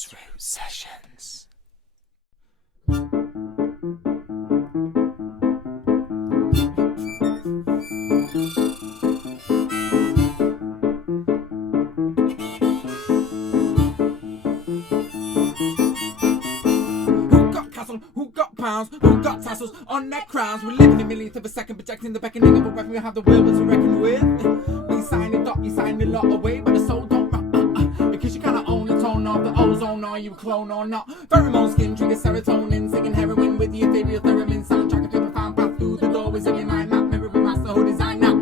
Grassroots Sessions. Who got pounds, who got tassels on their crowns? We're living in millionth of a second, projecting the beckoning of a weapon we have the will to reckon with. We sign it up, you sign a lot away, but the soul don't rock. Because you cannot own the tone of the ozone, are you a clone or not? Pheromone skin trigger serotonin, singing heroin with the ethereal theremin, soundtrack of your profound path through the doorways of your mind map, mirroring masterhood design now.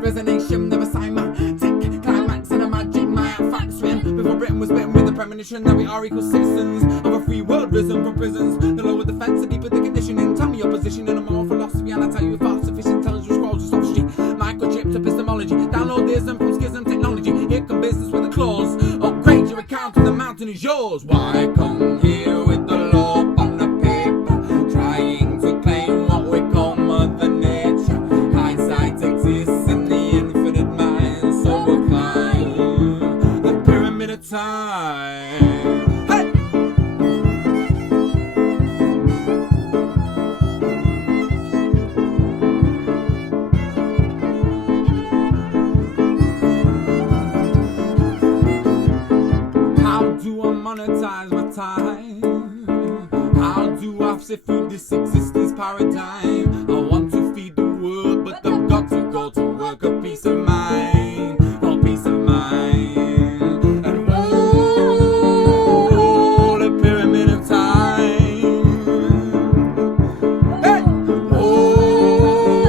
Resonation, never sign my tick, climax and a magic, my facts written before Britain was bitten with the premonition that we are equal citizens of a free world risen from prisons. The lower the fence, the deeper the conditioning. Tell me your position in a moral philosophy, and I tell you far sufficient intelligence scrolls of soft street. Microchipped epistemology, download the ism from schism technology. Here come business with a clause. Upgrade your account and the mountain is yours. Why come here with the law on the paper, trying to claim what we call mother nature? Hindsight exists in the infinite mind, so we'll climb the pyramid of time. Hey! Do I monetize my time? How do I sift through this existence paradigm? I want to feed the world, but I've got to go to work. A peace of mind, oh peace of mind. And whoa, the pyramid of time. Hey! Whoa,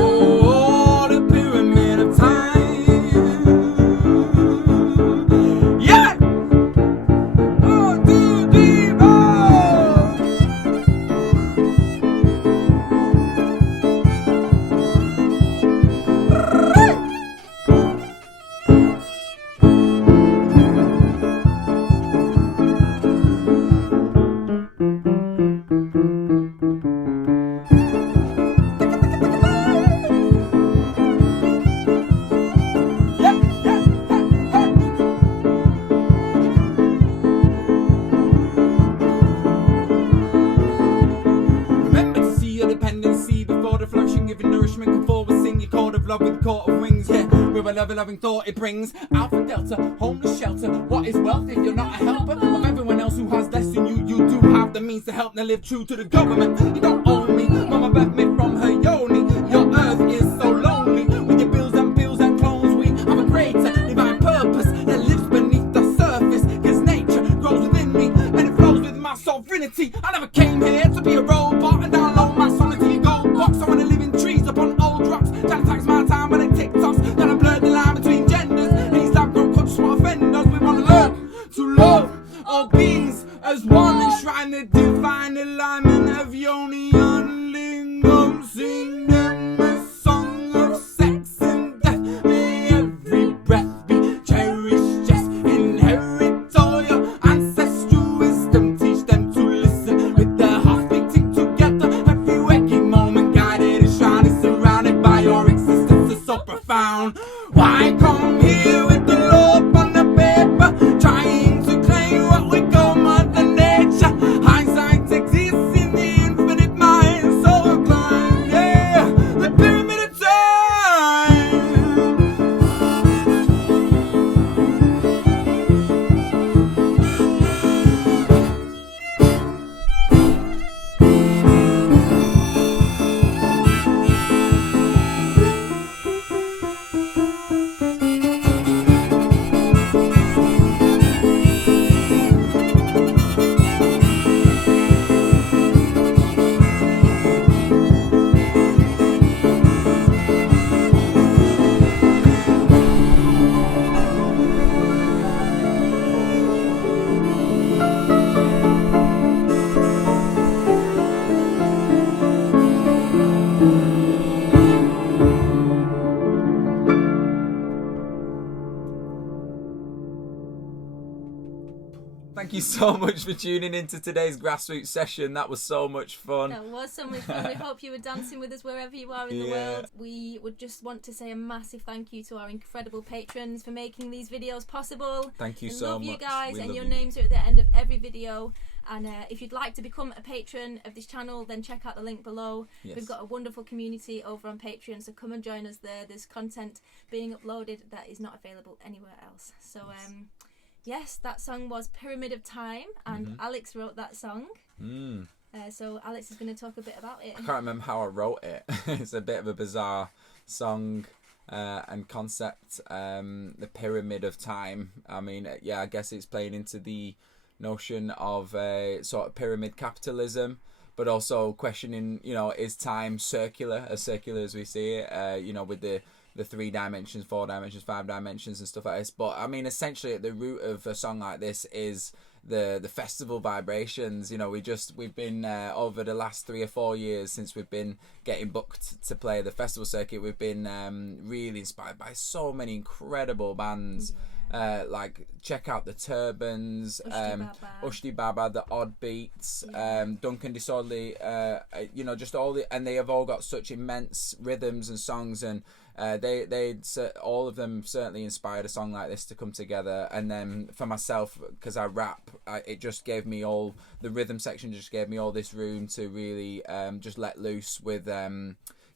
the pyramid of time. Yeah! Dependency before the flourishing, giving nourishment, come forward, sing your chord of love with court of wings, yeah, with a loving thought it brings. Alpha Delta, homeless shelter, what is wealth if you're not a helper of everyone else who has less than you? You do have the means to help them live true to the government. You don't own me, mama birthed me from her yoni. Your earth is so lonely, with your bills and clones. We have a greater divine purpose that lives beneath the surface, cause nature grows within me and it flows with my sovereignty. I never came here to be a robot and download my sanity gold box. I wanna live in trees upon old rocks, trying to tax my time when it TikToks. Then I blurred the line between genders, these lab grown cups smart offenders. We wanna learn to love all beings as one, enshrine the divine alignment of yoni and lingam. Sing them a song of sex and death. May every breath be cherished, just inherit all your ancestral wisdom. Teach them to listen with their hearts beating together. Every waking moment guided and shining, surrounded by your existence is so profound. Why come here with the law on the paper, trying to claim what we call mother nature? Hindsight exists in the infinite mind. Thank you so much for tuning into today's grassroots session. That was so much fun. That was so much fun. We hope you were dancing with us wherever you are in the world. We would just want to say a massive thank you to our incredible patrons for making these videos possible. Thank you I so love much. you guys, We and love your you. names are at the end of every video. And if you'd like to become a patron of this channel, then check out the link below. Yes. We've got a wonderful community over on Patreon, so come and join us there. There's content being uploaded that is not available anywhere else. So yes, that song was Pyramid of Time, and Alex wrote that song. So Alex is going to talk a bit about it. I can't remember how I wrote it. It's a bit of a bizarre song and concept. The Pyramid of Time. I mean, yeah, I guess it's playing into the notion of sort of pyramid capitalism, but also questioning, you know, is time circular as we see it, you know, with the 3 dimensions, 4 dimensions, 5 dimensions and stuff like this. But I mean, essentially at the root of a song like this is the festival vibrations. You know, we've been over the last 3 or 4 years since we've been getting booked to play the festival circuit, we've been really inspired by so many incredible bands. Like check out the Turbans, Ushti Baba, the Odd Beats, Duncan Disorderly, you know, just all the, and they have all got such immense rhythms and songs, and they all of them certainly inspired a song like this to come together. And then for myself, because I rap, it just gave me all, the rhythm section just gave me all this room to really just let loose with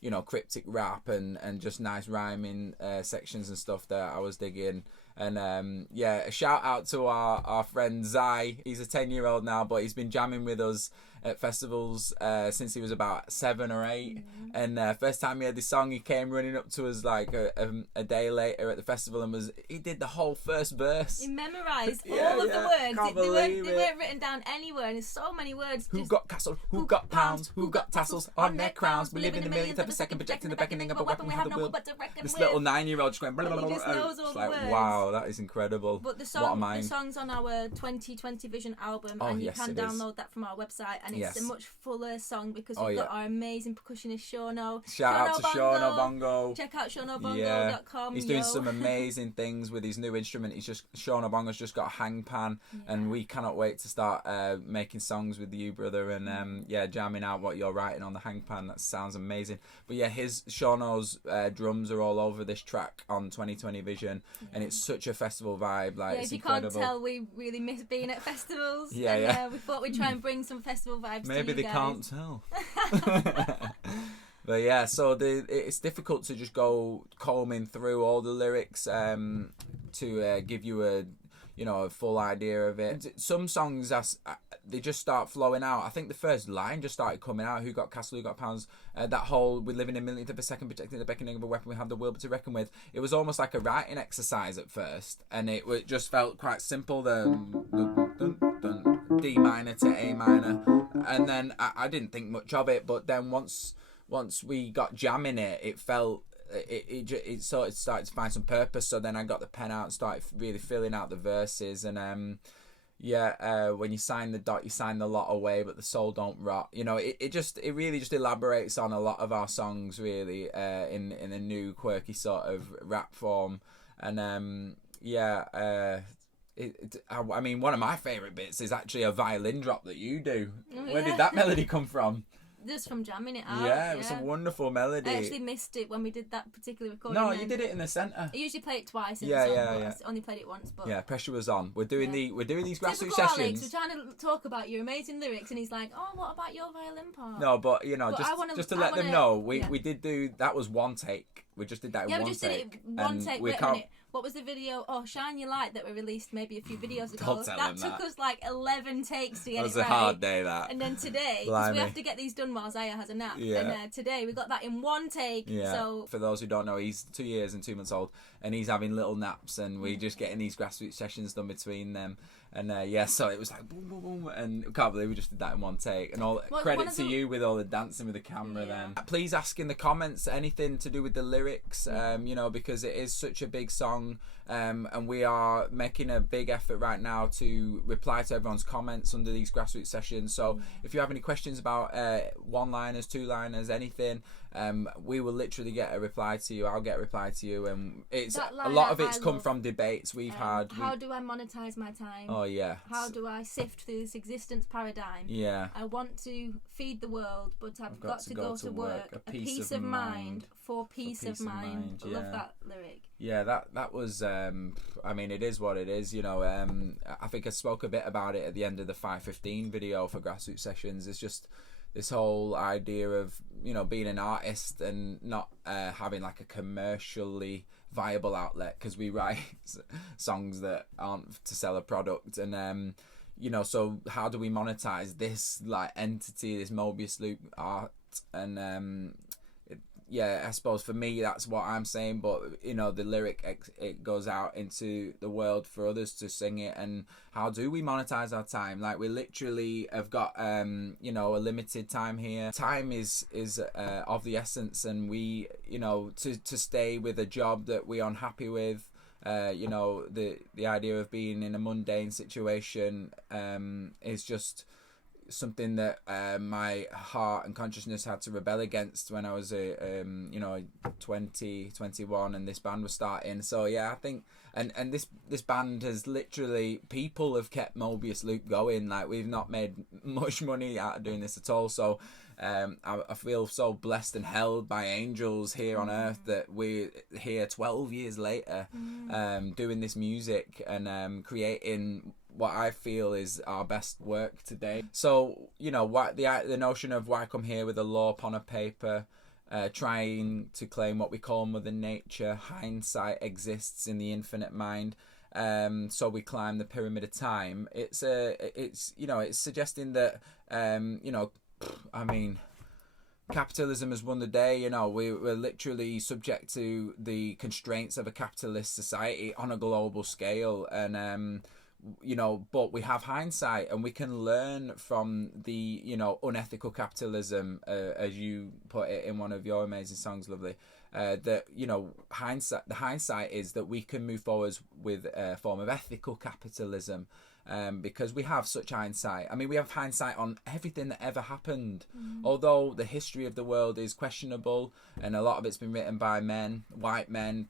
you know, cryptic rap and just nice rhyming sections and stuff that I was digging. And yeah, a shout out to our friend Zai. He's a 10-year-old now, but he's been jamming with us at festivals since he was about 7 or 8. And first time he heard this song, he came running up to us like a day later at the festival and he did the whole first verse. He memorised Yeah, all of yeah. the words. Can't They believe weren't written down anywhere, and there's so many words. Who just- got castle? Who got pounds? Who got tassels on their crowns? We live in the millionth of a second, projecting the beckoning of a weapon. We have no will but to reckon This with. little 9-year-old just going blah, blah, blah, He just blah. knows all It's the like, words. wow, that is incredible. But the What a mind. song's on our 2020 Vision album, Oh, and you yes, can it is. download that from our website, and it's Yes. a much fuller song because Oh, we've got yeah. our amazing percussionist Shono. Shout out to Shono Bongo. Check out ShonoBongo.com. Yeah, he's doing some amazing things with his new instrument. Shono Bongo's just got a hang pan, and we cannot wait to start making songs with you, brother, and yeah, jamming out what you're writing on the hang pan. That sounds amazing. But yeah, Shono's drums are all over this track on 2020 Vision, and it's such a festival vibe. Like, Yeah, it's if you incredible. can't tell, we really miss being at festivals. Yeah, and, yeah. We thought we'd try and bring some festival vibes Maybe to you they guys. can't tell. But yeah, so it's difficult to just go combing through all the lyrics to give you a full idea of it. Some songs they just start flowing out. I think the first line just started coming out. Who got castle? Who got pounds? That whole we live in a millionth of a second, protecting the beckoning of a weapon. We have the will to reckon with. It was almost like a writing exercise at first, and it just felt quite simple. The D minor to A minor, and then I didn't think much of it. But then once we got jamming it, it felt it sort of started to find some purpose. So then I got the pen out and started really filling out the verses. And when you sign the dot, you sign the lot away, but the soul don't rot. You know, it really just elaborates on a lot of our songs, really, in a new quirky sort of rap form. And I mean, one of my favourite bits is actually a violin drop that you do. Oh, Where yeah. did that melody come from? Just from jamming it out. Yeah, it was a wonderful melody. I actually missed it when we did that particular recording. No, then. you did it in the centre. I usually play it twice in Yeah, the song, yeah, but yeah. I only played it once. But Yeah, pressure was on. We're doing these grassroots typical Alex, sessions. we're trying to talk about your amazing lyrics, and he's like, "Oh, what about your violin part?" No, but you know, But just to I let them wanna- know, yeah. we did do that was one take. We just did that in Yeah, we one just did take. it one and take. we Wait a can't- minute. What was the video? Oh, Shine Your Light that we released maybe a few videos ago. Don't tell That them took that. us like 11 takes to get That was it a right. hard day. That. And then today, because Blimey. we have to get these done while Zaya has a nap. Yeah. And today we got that in one take. Yeah. So For those who don't know, he's 2 years and 2 months old, and he's having little naps, and we're just getting these grassroots sessions done between them. And so it was like boom, boom, boom, and I can't believe we just did that in one take. And all One credit of to the- you with all the dancing with the camera. Yeah. Then please ask in the comments anything to do with the lyrics, because it is such a big song, and we are making a big effort right now to reply to everyone's comments under these grassroots sessions. So if you have any questions about one-liners, two-liners, anything, we will literally get a reply to you. I'll get a reply to you, and it's That a line lot of I it's come love, from debates we've had. how do I monetize my time? Oh Oh yeah. How do I sift through this existence paradigm? Yeah. I want to feed the world, but I've got to go to work. A peace of mind for peace of mind. I love that lyric. Yeah, that was. I mean, it is what it is. You know, I think I spoke a bit about it at the end of the 5:15 video for Grassroots Sessions. It's just this whole idea of, you know, being an artist and not having like a commercially viable outlet, because we write songs that aren't to sell a product. And you know, so how do we monetize this like entity, this Mobius loop art? And yeah, I suppose for me that's what I'm saying, but you know, the lyric, it goes out into the world for others to sing it. And how do we monetize our time? Like, we literally have got you know, a limited time here. Time is of the essence, and we, you know, to stay with a job that we're unhappy with, you know, the idea of being in a mundane situation is just something that my heart and consciousness had to rebel against when I was you know, 20, 21, and this band was starting. So yeah, I think and this band has literally, people have kept Mobius Loop going. Like, we've not made much money out of doing this at all. So I feel so blessed and held by angels here on earth that we're here 12 years later doing this music and creating what I feel is our best work today. So, you know, what the notion of why come here with a law upon a paper, trying to claim what we call Mother Nature, hindsight exists in the infinite mind. So we climb the pyramid of time. It's you know, it's suggesting that you know, I mean, capitalism has won the day. You know, we're literally subject to the constraints of a capitalist society on a global scale, and you know, but we have hindsight, and we can learn from the, you know, unethical capitalism, as you put it in one of your amazing songs, Lovely. That, you know, the hindsight is that we can move forward with a form of ethical capitalism, because we have such hindsight. I mean, we have hindsight on everything that ever happened. Although the history of the world is questionable, and a lot of it's been written by men, white men,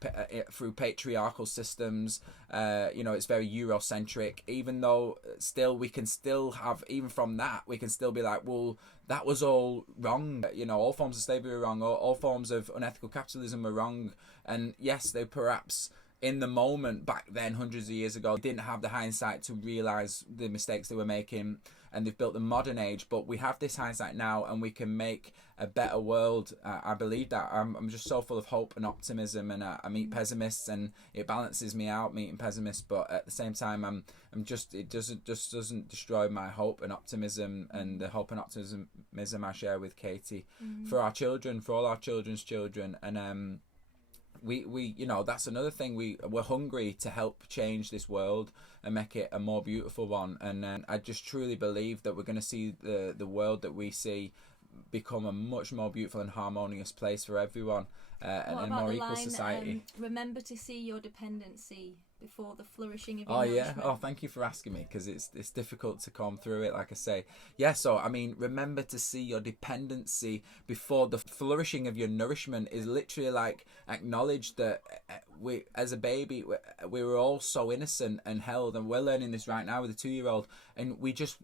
through patriarchal systems. You know, it's very Eurocentric. Even though still we can still have, even from that, we can still be like, well, that was all wrong. You know, all forms of slavery were wrong. All forms of unethical capitalism were wrong. And yes, they perhaps, in the moment back then, hundreds of years ago, they didn't have the hindsight to realize the mistakes they were making, and they've built the modern age. But we have this hindsight now, and we can make a better world. I believe that. I'm just so full of hope and optimism, and I meet pessimists, and it balances me out meeting pessimists. But at the same time, I'm just, it doesn't destroy my hope and optimism, and the hope and optimism I share with Katie for our children, for all our children's children. And we you know, that's another thing, we're hungry to help change this world and make it a more beautiful one. And I just truly believe that we're going to see the world that we see become a much more beautiful and harmonious place for everyone, and a more equal society. Remember to see your dependency before the flourishing of your Oh yeah. nourishment. Oh, thank you for asking me, because it's difficult to come through it, like I say. Yeah, so I mean, remember to see your dependency before the flourishing of your nourishment is literally like acknowledge that we, as a baby, we were all so innocent and held, and we're learning this right now with a 2-year-old, and we just,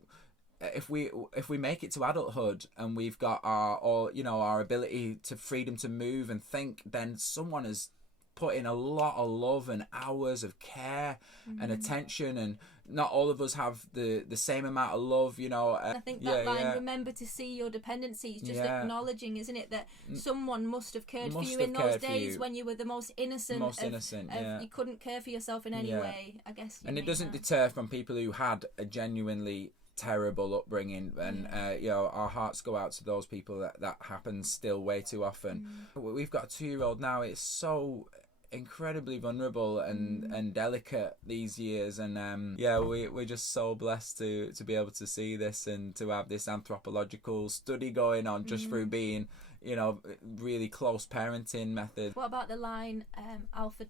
if we make it to adulthood and we've got our ability to freedom to move and think, then someone has put in a lot of love and hours of care and attention, and not all of us have the same amount of love, you know. I think that line, remember to see your dependency, is just acknowledging, isn't it, that someone must have cared for you in those days when you were the most innocent. You couldn't care for yourself in any way, I guess. And it doesn't deter from people who had a genuinely terrible upbringing, and you know, our hearts go out to those people that happens still way too often. We've got a 2-year-old now. It's so incredibly vulnerable and delicate these years, and we're just so blessed to be able to see this and to have this anthropological study going on just through being, you know, really close parenting method. What about the line Alpha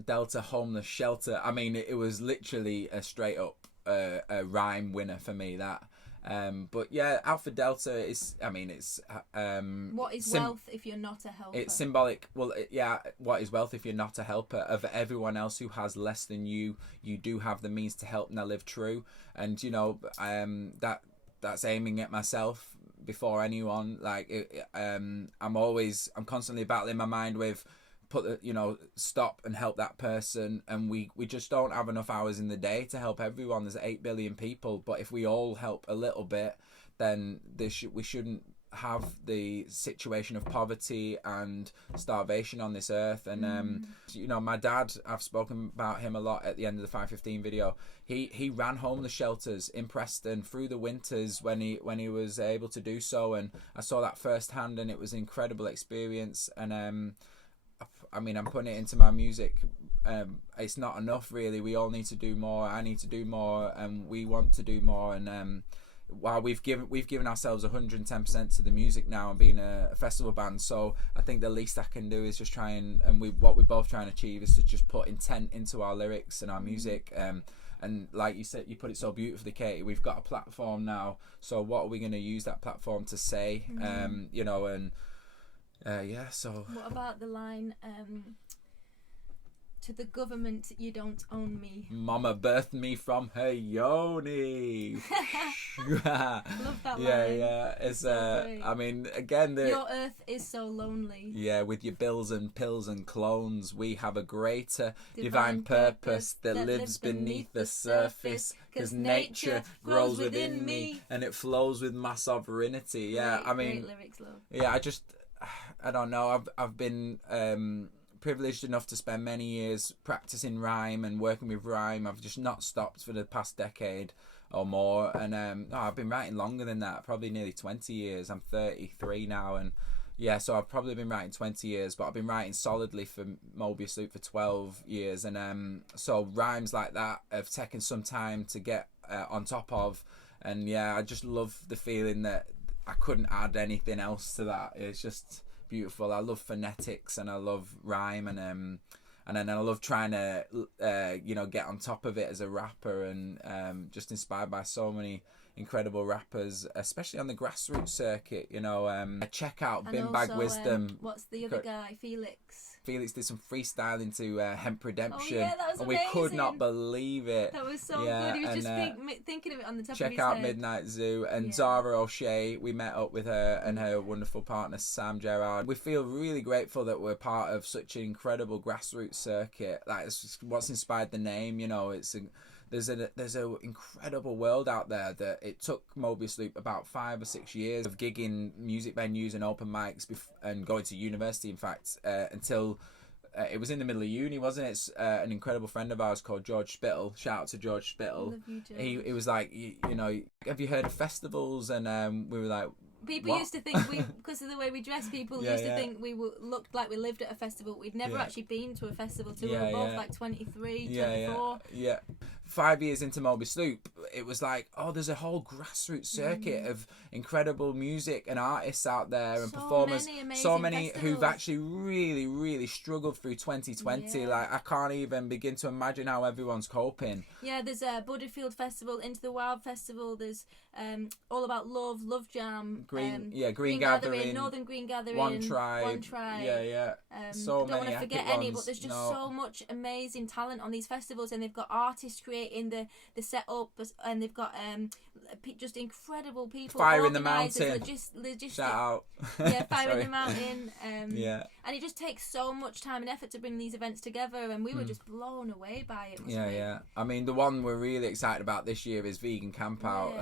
Delta homeless shelter? I mean, it was literally a straight up a rhyme winner for me, that. But yeah, Alpha Delta is, I mean, it's What is wealth if you're not a helper? it's symbolic. Well, yeah, what is wealth if you're not a helper? Of everyone else who has less than you, you do have the means to help. Now live true. And you know, that's aiming at myself before anyone. Like I'm constantly battling my mind with stop and help that person, and we just don't have enough hours in the day to help everyone. There's 8 billion people, but if we all help a little bit, then we shouldn't have the situation of poverty and starvation on this earth. And my dad, I've spoken about him a lot at the end of the 515 video. He ran homeless shelters in Preston through the winters when he was able to do so, and I saw that firsthand, and it was an incredible experience. And I mean, I'm putting it into my music. It's not enough, really. We all need to do more. I need to do more, and we want to do more. And while we've given ourselves 110% to the music now and being a festival band, so I think the least I can do is just try and what we're both trying to achieve is to just put intent into our lyrics and our music. And like you said, you put it so beautifully, Katie, we've got a platform now. So what are we going to use that platform to say? So what about the line, to the government, you don't own me? Mama birthed me from her yoni. Love that line. Yeah. It's so I mean, again, your earth is so lonely. Yeah, with your bills and pills and clones, we have a greater divine purpose that lives beneath the surface, because nature grows within me and it flows with my sovereignty. Yeah, great, I mean, great lyrics, love. Yeah, I don't know. I've been privileged enough to spend many years practicing rhyme and working with rhyme. I've just not stopped for the past decade or more, and I've been writing longer than that, probably nearly 20 years. I'm 33 now, and yeah, so I've probably been writing 20 years, but I've been writing solidly for Mobius Loop for 12 years, and so rhymes like that have taken some time to get on top of, and yeah, I just love the feeling that I couldn't add anything else to that. It's just beautiful. I love phonetics and I love rhyme, and then I love trying to get on top of it as a rapper, and just inspired by so many incredible rappers, especially on the grassroots circuit. Check out Bin Bag Wisdom. What's the other guy, Felix did some freestyling to Hemp Redemption. Oh yeah, that was and amazing. We could not believe it. That was so good. He was just thinking of it on the top of his head. Check out Midnight Zoo, and Zara O'Shea. We met up with her and her wonderful partner Sam Gerard. We feel really grateful that we're part of such an incredible grassroots circuit. Like, it's what's inspired the name. There's an incredible world out there that it took Mobius Loop about 5 or 6 years of gigging music venues and open mics and going to university, in fact, until it was in the middle of uni, wasn't it? An incredible friend of ours called George Spittle. Shout out to George Spittle. Love you, George. He was like, have you heard of festivals? And we were like, people what? used to think because of the way we dress, people used to think we looked like we lived at a festival. We'd never actually been to a festival till we were both like 23, 24. Yeah. 5 years into Mobius Loop, it was like, there's a whole grassroots circuit of incredible music and artists out there and performers. So many festivals who've actually really, really struggled through 2020. Yeah. Like, I can't even begin to imagine how everyone's coping. Yeah, there's a Butterfield Festival, Into the Wild Festival. There's All About Love, Love Jam, Green Gathering, Northern Green Gathering, One Tribe. Yeah. So don't want to forget any, but there's just No. so much amazing talent on these festivals, and they've got artists creating the setup, and they've got just incredible people. Fire in the organisers, Mountain. Shout out. Yeah, Fire in the Mountain. And it just takes so much time and effort to bring these events together, and we were just blown away by it. Yeah. I mean, the one we're really excited about this year is Vegan Camp Out.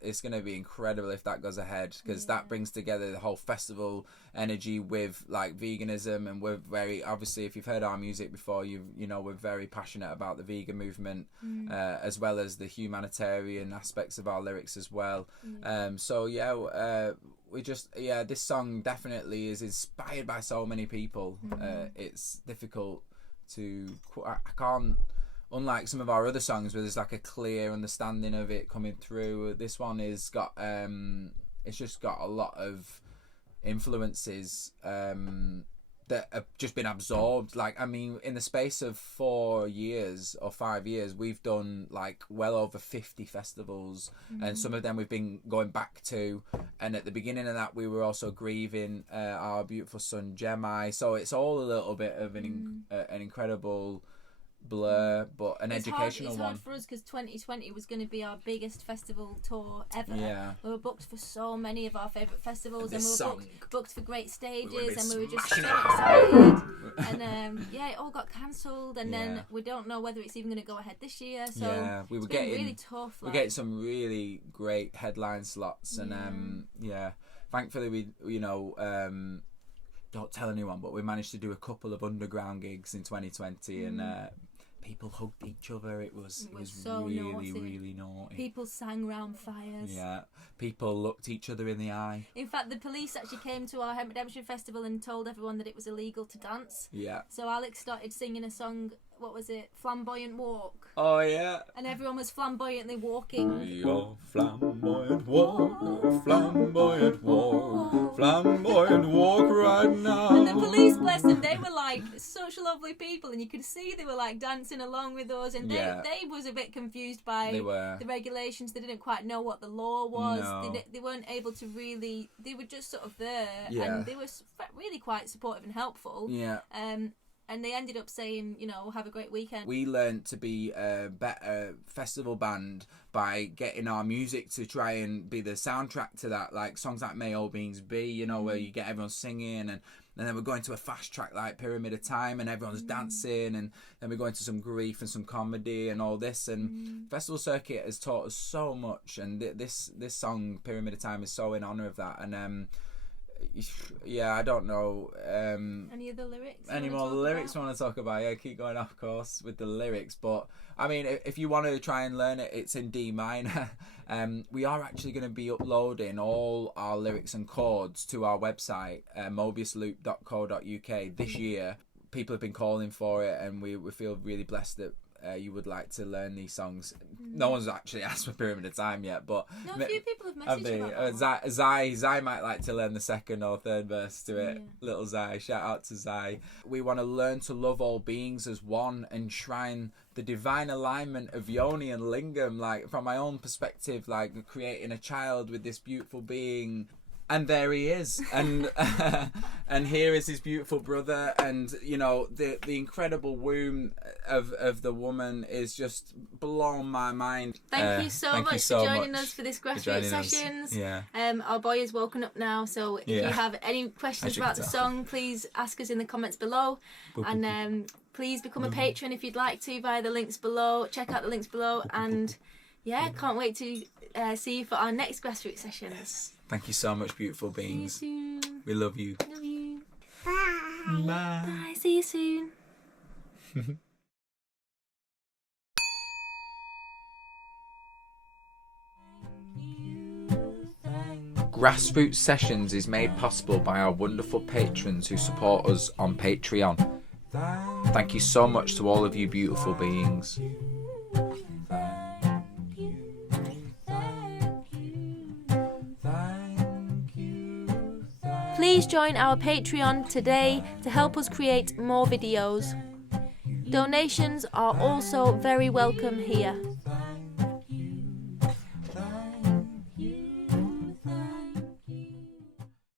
It's gonna be incredible if that goes ahead, because that brings together the whole festival energy with like veganism, and we're very, obviously, if you've heard our music before, we're very passionate about the vegan movement, as well as the humanitarian aspects of our lyrics as well. This song definitely is inspired by so many people. It's difficult to, I can't, unlike some of our other songs where there's like a clear understanding of it coming through, this one is got it's just got a lot of influences, that have just been absorbed. Like, I mean, in the space of 4 years or 5 years, we've done like well over 50 festivals, and some of them we've been going back to. And at the beginning of that, we were also grieving our beautiful son Jemai. So it's all a little bit of an incredible blur, but an educational it's one. hard for us because 2020 was going to be our biggest festival tour ever. Yeah. We were booked for so many of our favourite festivals, and we this were song, booked for great stages, we would've and been we were just so smashing it. excited. And yeah, it all got cancelled, and Yeah. then we don't know whether it's even going to go ahead this year. So Yeah, we were it's been getting really tough. we're getting some really great headline slots, and thankfully we don't tell anyone, but we managed to do a couple of underground gigs in 2020, and people hugged each other. It was so really naughty. really naughty. People sang round fires. Yeah, people looked each other in the eye. In fact, the police actually came to our Redemption Festival and told everyone that it was illegal to dance. Yeah. So Alex started singing a song, what was it? Flamboyant Walk. Oh yeah. And everyone was flamboyantly walking. Your flamboyant walk, flamboyant walk, flamboyant walk right now. And the police, bless them, they were like such lovely people, and you could see they were like dancing along with us, and they was a bit confused by the regulations. They didn't quite know what the law was. No. They weren't able to really, they were just sort of there, Yeah. and they were really quite supportive and helpful. Yeah. And they ended up saying, have a great weekend. We learned to be a better festival band by getting our music to try and be the soundtrack to that, like songs like May All Beings Be, where you get everyone singing, and then we're going to a fast track like Pyramid of Time, and everyone's dancing, and then we're going to some grief and some comedy and all this, and festival circuit has taught us so much, and this song Pyramid of Time is so in honour of that. And I don't know. Any other lyrics? Any more lyrics we want to talk about? Yeah, keep going, of course, with the lyrics. But I mean, if you want to try and learn it, it's in D minor. We are actually going to be uploading all our lyrics and chords to our website, mobiusloop.co.uk this year. People have been calling for it, and we feel really blessed that you would like to learn these songs. No one's actually asked for Pyramid of Time yet, but a few people have messaged about that. Zai might like to learn the second or third verse to it. Little Zai, shout out to Zai. We want to learn to love all beings as one, enshrine the divine alignment of Yoni and Lingam, like from my own perspective, like creating a child with this beautiful being. And there he is, and and here is his beautiful brother, and the incredible womb of the woman is just blown my mind. Thank you so much for joining us for this grassroots sessions. Yeah. Our boy is woken up now, so if you have any questions about the song, please ask us in the comments below, and please become a patron if you'd like to via the links below. Check out the links below, and can't wait to see you for our next grassroots sessions. Yes. Thank you so much, beautiful beings. See you soon. We love you. Love you. Bye. Bye. Bye. See you soon. Grassroots Sessions is made possible by our wonderful patrons who support us on Patreon. Thank you so much to all of you beautiful beings. Please join our Patreon today to help us create more videos. Donations are also very welcome here.